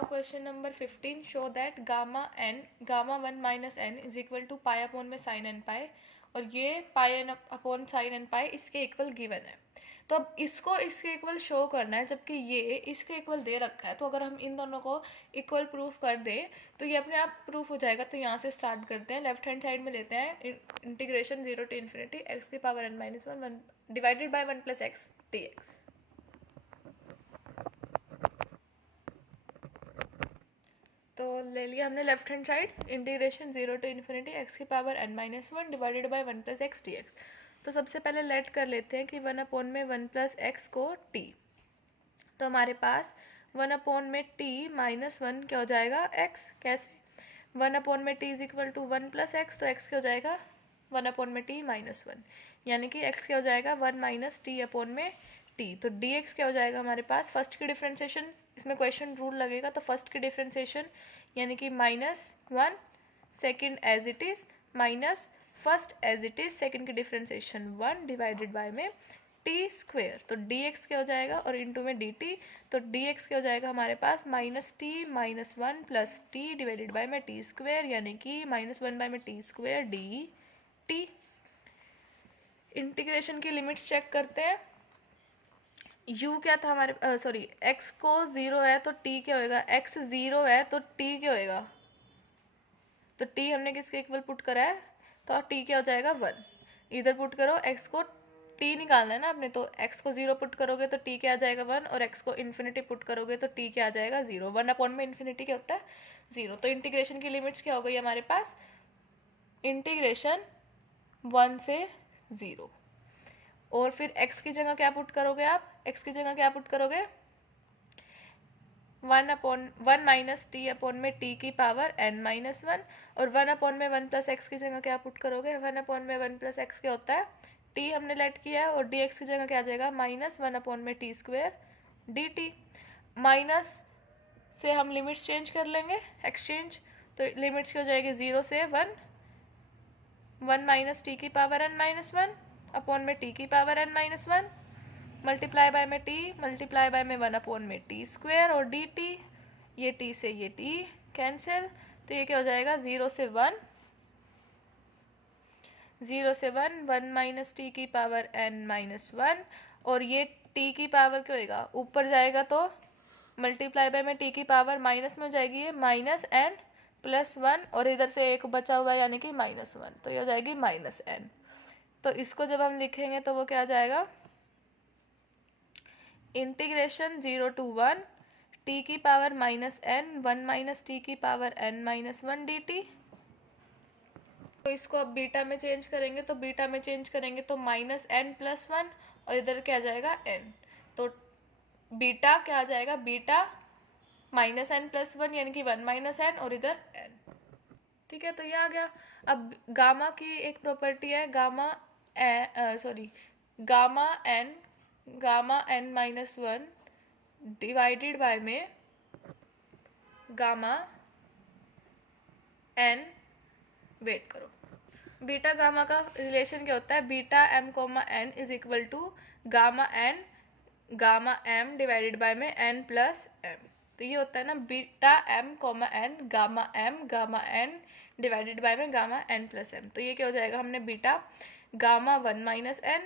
Now question number 15, show that gamma 1 minus n is equal to pi upon में sine n pi, और ये pi n upon sine n pi इसके equal given है। तो अब इसको इसके इक्वल शो करना है, जबकि ये इसके इक्वल दे रखा है। तो अगर हम इन दोनों को इक्वल प्रूफ कर दें तो ये अपने आप प्रूफ हो जाएगा। तो यहाँ से स्टार्ट करते हैं, लेफ्ट हैंड साइड में लेते हैं इंटीग्रेशन 0 to इन्फिनिटी एक्स की power n minus 1 divided by 1 plus x d x. तो ले लिया हमने left hand side, integration 0 to infinity x की power n minus 1 divided by 1 plus x d x. तो सबसे पहले लेट कर लेते हैं कि 1 अपॉन में 1 प्लस एक्स को टी। तो हमारे पास 1 अपॉन में टी माइनस 1 क्या हो जाएगा एक्स। कैसे? 1 अपॉन में T is equal to 1 plus X, तो एक्स क्या हो जाएगा 1 अपॉन में टी माइनस 1, यानी कि एक्स क्या हो जाएगा 1 माइनस टी अपॉन में टी। तो डी एक्स क्या हो जाएगा हमारे पास, फर्स्ट की डिफ्रेंसिएशन, इसमें क्वेश्चन रूल लगेगा तो फर्स्ट की डिफ्रेंसिएशन यानी कि -1, second as it is minus first as it is, second की डिफ्रेंसिएशन 1 डिवाइडेड बाय में टी स्क्वेयर। तो डी एक्स क्या हो जाएगा और इंटू में डी टी। तो डी एक्स क्या हो जाएगा हमारे पास -t minus 1 plus T divided by में टी स्क्वेयर, यानी कि -1 बाय में T square D T. Integration की लिमिट्स चेक करते हैं। u क्या था हमारे, सॉरी x को 0 है तो t क्या होएगा, x 0 है तो t क्या होएगा, तो t हमने किसके इक्वल पुट करा है, तो t क्या हो जाएगा 1। इधर पुट करो, x को t निकालना है ना आपने, तो x को 0 पुट करोगे तो t क्या आ जाएगा 1, और x को इन्फिनिटी पुट करोगे तो t क्या आ जाएगा 0। 1 अपॉन में इन्फिनिटी क्या होता है 0। तो इंटीग्रेशन की लिमिट्स क्या हो गई हमारे पास, इंटीग्रेशन 1 से 0। और फिर x की जगह क्या पुट करोगे आप, x की जगह क्या पुट करोगे 1 माइनस टी अपॉन में टी की पावर n माइनस 1, और 1 अपॉन में 1 प्लस एक्स की जगह क्या पुट करोगे, 1 अपॉन में 1 प्लस एक्स क्या होता है t हमने लेट किया है, और डी एक्स की जगह क्या आ जाएगा -1 अपॉन में T square D T. Minus से हम लिमिट्स चेंज कर लेंगे, एक्सचेंज, तो लिमिट्स क्या हो जाएगी 0 से 1 माइनस टी की पावर n माइनस 1 अपॉन में टी की power n minus 1 multiply by में टी मल्टीप्लाई बाय में 1 अपॉन में टी स्क्वेयर और डी टी, ये टी से ये टी कैंसिल, तो ये क्या हो जाएगा 0 से 1 माइनस टी की पावर n माइनस 1, और ये टी की पावर क्या होएगा ऊपर जाएगा तो मल्टीप्लाई बाय में टी की पावर माइनस में हो जाएगी ये -n प्लस 1, और इधर से एक बचा हुआ है यानी कि -1, तो ये हो जाएगी -n। तो इसको जब हम लिखेंगे तो वो क्या आ जाएगा, इंटीग्रेशन 0 to 1 टी की पावर -n 1 माइनस टी की power n minus 1 D T. तो इसको अब बीटा में चेंज करेंगे, तो बीटा में चेंज करेंगे तो -n प्लस 1, और इधर क्या आ जाएगा n, तो बीटा क्या आ जाएगा, बीटा -n प्लस 1 यानी कि 1 माइनस n, और इधर n। ठीक है, तो ये आ गया। अब गामा की एक प्रॉपर्टी है, gamma n minus 1 divided by में गामा n, वेट करो, बीटा गामा का रिलेशन क्या होता है, beta m comma n is equal to gamma m divided by में n प्लस m। तो ये होता है ना beta m comma n gamma n divided by में गामा n प्लस m। तो ये क्या हो जाएगा, हमने beta gamma 1 minus n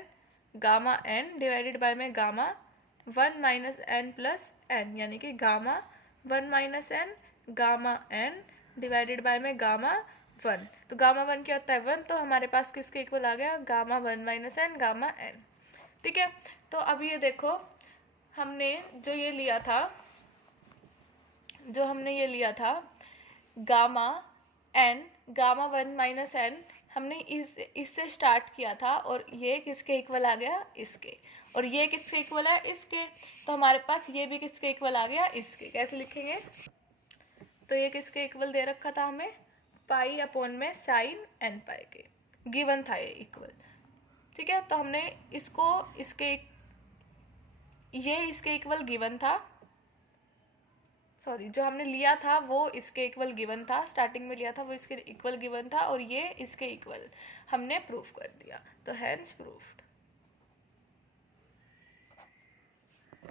gamma n divided by में gamma 1 minus n plus n, यानी कि gamma 1 minus n gamma n divided by में गामा 1। तो गामा 1 क्या होता है 1, तो हमारे पास किसके इक्वल आ गया, gamma 1 minus n gamma n। ठीक है, तो अब ये देखो हमने जो ये लिया था गामा 1 माइनस n, हमने इससे स्टार्ट किया था, और ये किसके इक्वल आ गया इसके, और ये किसके इक्वल है इसके, तो हमारे पास ये भी किसके इक्वल आ गया इसके। कैसे लिखेंगे, तो ये किसके इक्वल दे रखा था हमें, पाई अपॉन में साइन n पाई के, गिवन था ये इक्वल। ठीक है, तो हमने इसको इसके इक्वल गिवन था, सॉरी जो हमने लिया था वो इसके इक्वल गिवन था, स्टार्टिंग में लिया था वो इसके इक्वल गिवन था, और ये इसके इक्वल हमने प्रूफ कर दिया, तो हैंस प्रूफ्ड।